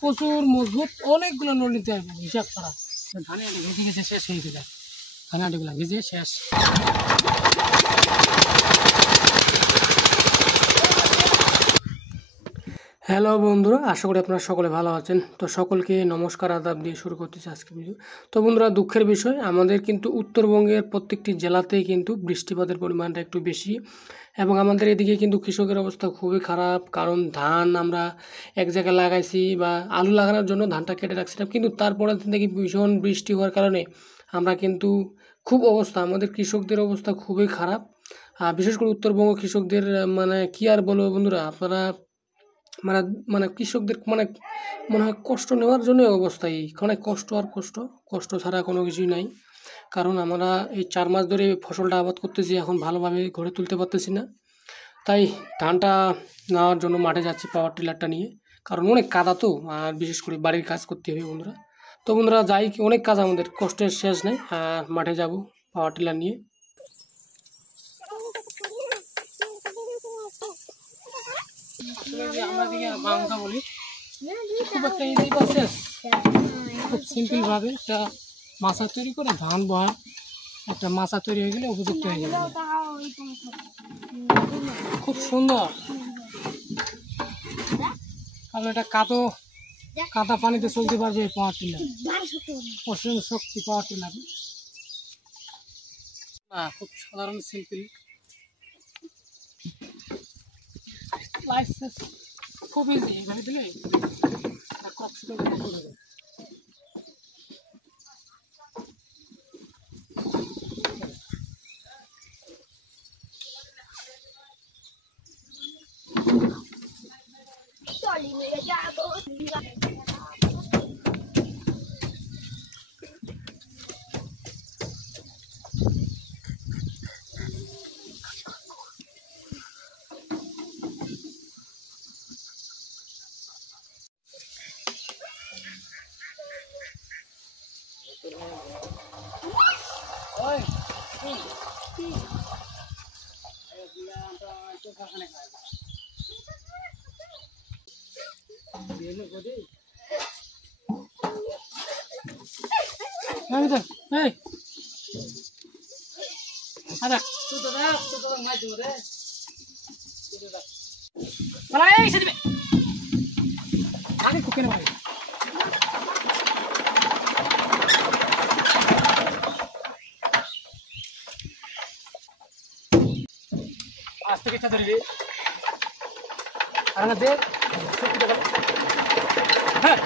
প্রচুর মজবুত, অনেকগুলো লোড নিতে হবে হিসাব ছাড়া। ধানে আটি ভেজে গেছে, শেষ হয়ে গেছে, ধানে আটিগুলো ভেজে শেষ। হ্যালো বন্ধুরা, আশা করি আপনারা সকলে ভালো আছেন। তো সকলকে নমস্কার, আদাব দিয়ে শুরু করতেছি আজকে ভিডিও। তো বন্ধুরা, দুঃখের বিষয়, আমাদের কিন্তু উত্তরবঙ্গের প্রত্যেকটি জেলাতেই কিন্তু বৃষ্টিপাতের পরিমাণটা একটু বেশি, এবং আমাদের এদিকে কিন্তু কৃষকের অবস্থা খুবই খারাপ। কারণ ধান আমরা এক জায়গায় লাগাইছি বা আলু লাগানোর জন্য ধানটা কেটে রাখছিলাম, কিন্তু তারপরের দিন থেকে ভীষণ বৃষ্টি হওয়ার কারণে আমরা কিন্তু খুব অবস্থা, আমাদের কৃষকদের অবস্থা খুবই খারাপ। বিশেষ করে উত্তরবঙ্গ কৃষকদের মানে কি আর বলবো বন্ধুরা, আপনারা মানে মানে কৃষকদের মানে মনে হয় কষ্ট নেওয়ার জন্য অবস্থা। এই অনেক কষ্ট, আর কষ্ট, কষ্ট ছাড়া কোনো কিছুই নাই। কারণ আমরা এই 4 মাস ধরে ফসলটা আবাদ করতেছি, এখন ভালোভাবে ঘরে তুলতে পারতেছি না। তাই ধানটা নেওয়ার জন্য মাঠে যাচ্ছি পাওয়ার টিলারটা নিয়ে, কারণ অনেক কাদা তো, আর বিশেষ করে বাড়ির কাজ করতে হবে বন্ধুরা। তো বন্ধুরা যাই, অনেক কাজ, আমাদের কষ্টের শেষ নেই। মাঠে যাব পাওয়ার টিলার নিয়ে। আমরা দিকে বাংলা বলি, খুব একটা এই প্রসেস, খুব সিম্পল ভাবে একটা মাছা তৈরি করে ধান বহার একটা মাছা তৈরি হয়ে গেলে উপযুক্ত হয়ে যাবে। খুব সুন্দর, কারণ এটা কাদা পানিতে চলতে পারবে এই পাওয়ার টিলার, অসীম শক্তি পাওয়ার টিলার। খুব সাধারণ সিম্পল, লাইসেন্স খুব ইজি, এভাবে দিলে আজ থেকে ইচ্ছা ধরবি আর দে হ্যাঁ।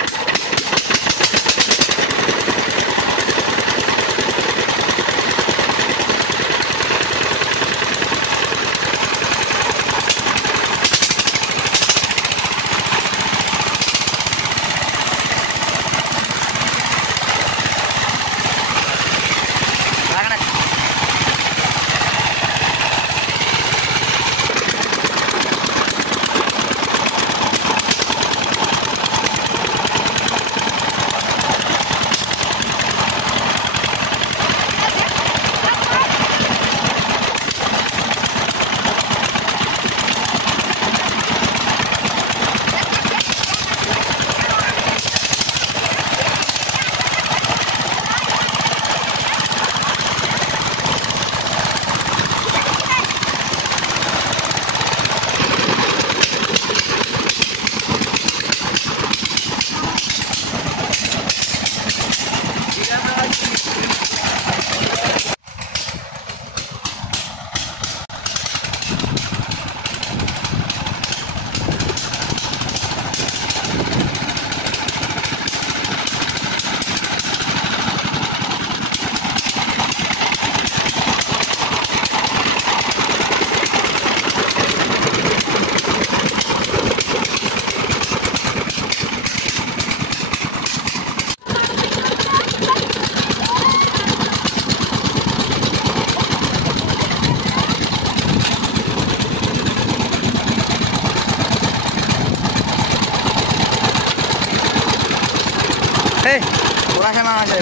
পড়াশোনা আছে।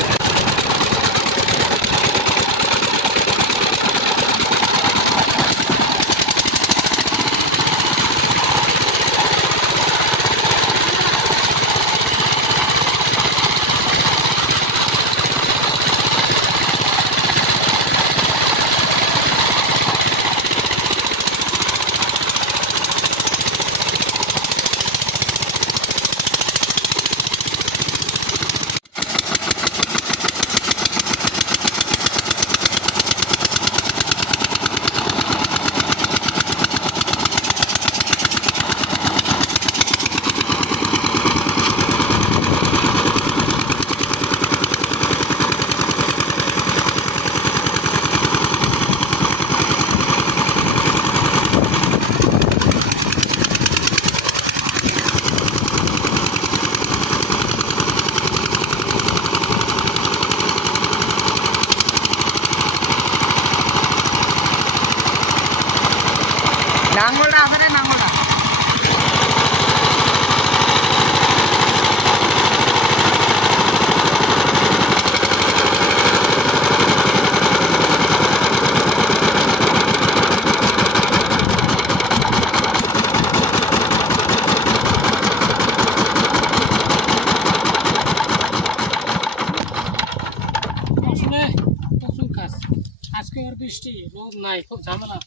বৃষ্টি, রোদ নাই, খুব ঝামেলা।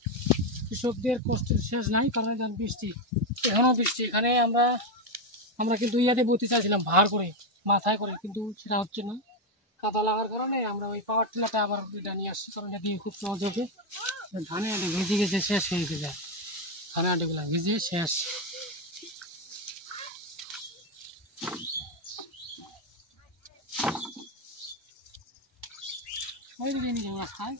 কৃষকদের কষ্টের শেষ নাই, কারণ জান বৃষ্টি, এখনও বৃষ্টি। এখানে আমরা কিন্তু ইয়াতে বইতে চাইছিলাম ভাড় করে, মাথায় করে, কিন্তু সেটা হচ্ছে না। কাদা লাগার কারণে আমরা ওই পাওয়ার টিলাটা আবার এটা নিয়ে আসছি, কারণ এটা দিয়ে খুব সহজ হবে। ধানে আটে ভিজে গেছে, শেষ হয়ে গেছে, ধানে আটেগুলো ভিজে শেষ। ওই দিকে নিয়ে যাবো রাস্তায়।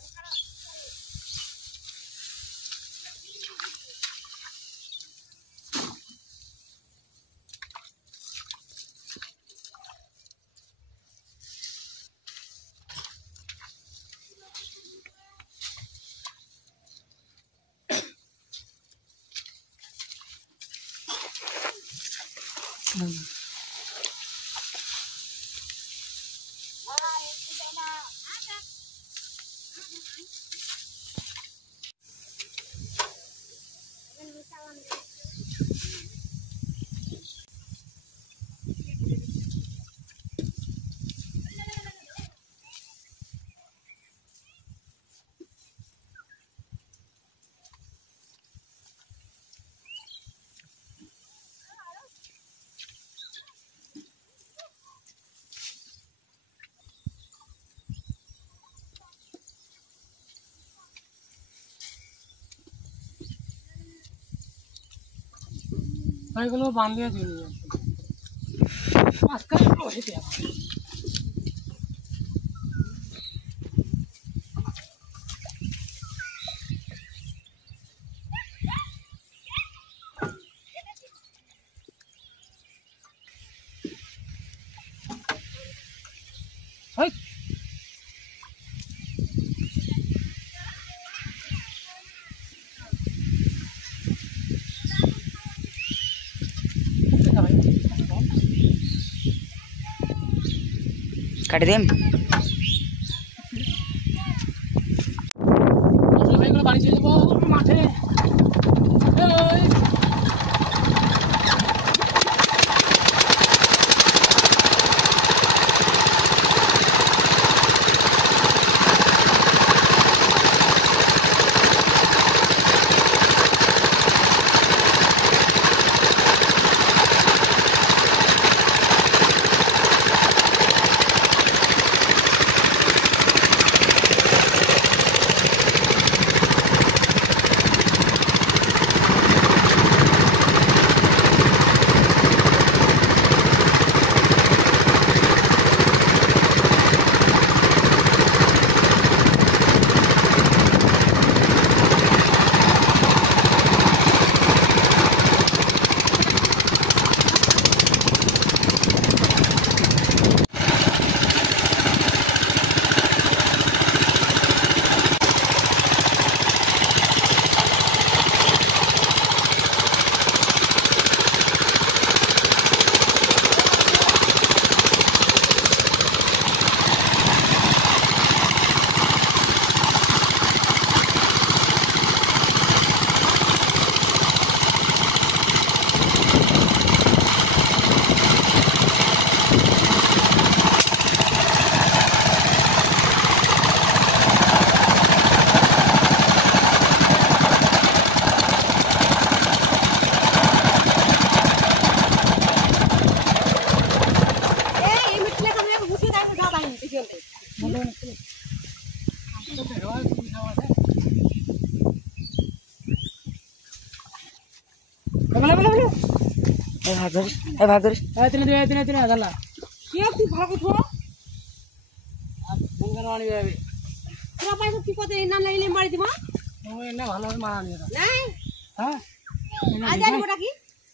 এগুলো বাঁধিয়ে দিল মাঝখানে বসে কাটি দিম এগুলো বাড়ি চলে যাবো মাঠে।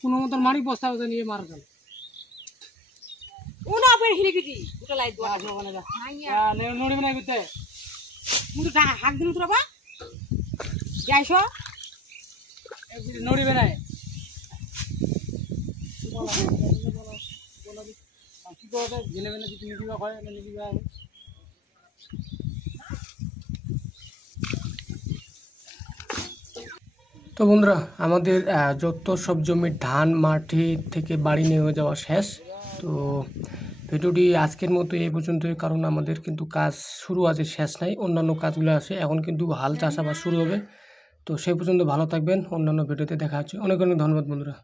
কোনো মতন মারি বস্তা নিয়ে মারা গেল নড়িবে না করতে হাক দিল তোরা বা যাইছ নড়িবে না কি করে গেলে গেলে যদি নিবিবা হয় নিবিবা হবে। তো বন্ধুরা আমাদের যত সব জমির ধান মাটি থেকে বাড়ি নিয়ে যাওয়া শেষ। তো ভিডিওটি আজকের মতো এই পর্যন্তই, কারণ আমাদের কিন্তু কাজ শুরু আছে, শেষ নাই, অন্যান্য কাজগুলো আছে। এখন কিন্তু হাল চাষাবাদ শুরু হবে। তো সেই পর্যন্ত ভালো থাকবেন, অন্যান্য ভিডিওতে দেখা হচ্ছে। অনেক অনেক ধন্যবাদ বন্ধুরা।